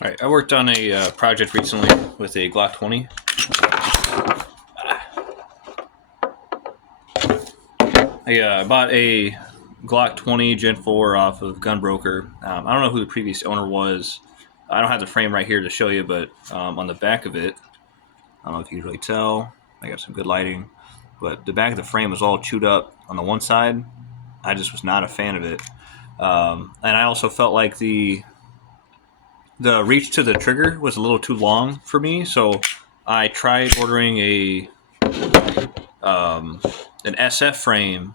All right, I worked on a project recently with a Glock 20. I bought a Glock 20 Gen 4 off of Gunbroker. I don't know who the previous owner was. I don't have the frame right here to show you, but on the back of it, I don't know if you can really tell. I got some good lighting, but the back of the frame was all chewed up on the one side. I just was not a fan of it, and I also felt like the reach to the trigger was a little too long for me. So I tried ordering an SF frame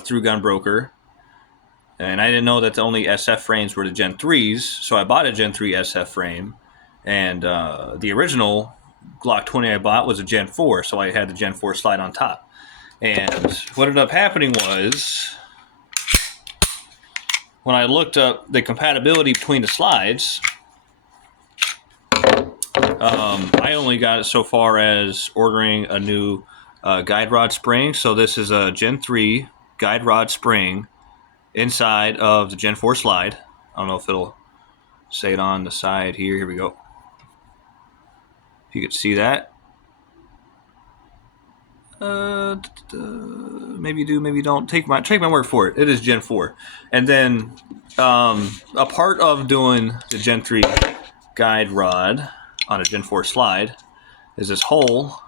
through Gunbroker, and I didn't know that the only SF frames were the Gen 3s. So I bought a Gen 3 SF frame, and the original Glock 20 I bought was a Gen 4, so I had the Gen 4 slide on top. And what ended up happening was, when I looked up the compatibility between the slides, I only got it so far as ordering a new guide rod spring. So this is a Gen 3 guide rod spring inside of the Gen 4 slide. I don't know if it'll say it on the side here. Here we go. If you could see that. Maybe you do, maybe you don't. Take my word for it. It is Gen 4. And then a part of doing the Gen 3 guide rod on a Gen 4 slide is this hole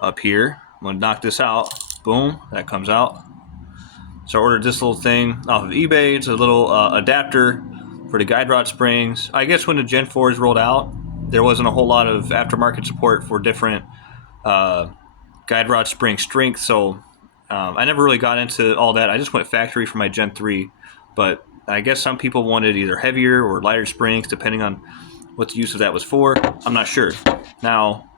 up here. I'm going to knock this out. Boom, that comes out. So I ordered this little thing off of eBay. It's a little adapter for the guide rod springs. I guess when the Gen 4s rolled out, there wasn't a whole lot of aftermarket support for different guide rod spring strength. So I never really got into all that. I just went factory for my Gen 3. But I guess some people wanted either heavier or lighter springs, depending on what the use of that was for. I'm not sure. Now,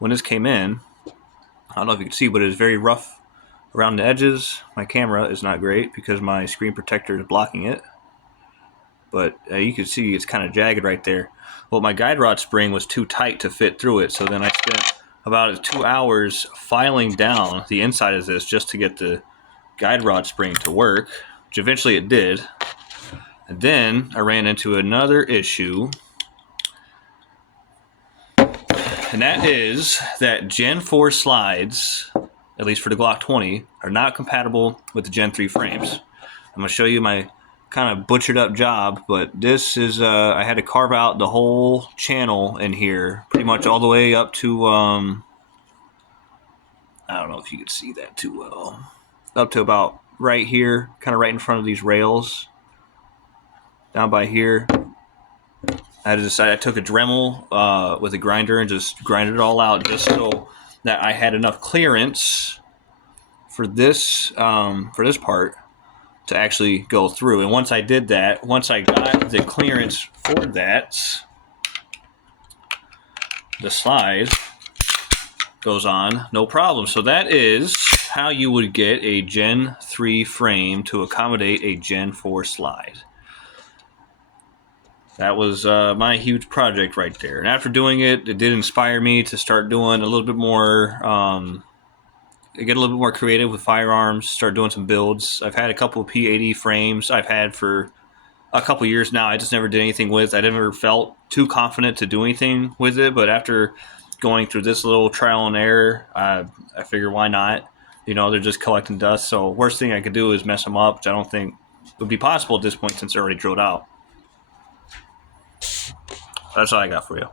when this came in, I don't know if you can see, but it was very rough around the edges. My camera is not great because my screen protector is blocking it. But you can see it's kind of jagged right there. Well, my guide rod spring was too tight to fit through it, so then I spent about 2 hours filing down the inside of this just to get the guide rod spring to work, which eventually it did. And then I ran into another issue, and that is that Gen 4 slides, at least for the Glock 20, are not compatible with the Gen 3 frames. I'm going to show you my kind of butchered up job, but this is, I had to carve out the whole channel in here, pretty much all the way up to, I don't know if you can see that too well, up to about right here, kind of right in front of these rails, down by here. I decided I took a Dremel with a grinder and just grinded it all out just so that I had enough clearance for this part to actually go through. And once I did that, once I got the clearance for that, the slide goes on no problem. So that is how you would get a Gen 3 frame to accommodate a Gen 4 slide. That was my huge project right there. And after doing it, it did inspire me to start doing a little bit more, get a little bit more creative with firearms, start doing some builds. I've had a couple of P80 frames I've had for a couple years now. I just never did anything with. I never felt too confident to do anything with it, but after going through this little trial and error, I figured why not? You know, they're just collecting dust, so worst thing I could do is mess them up, which I don't think would be possible at this point since they're already drilled out. That's all I got for you.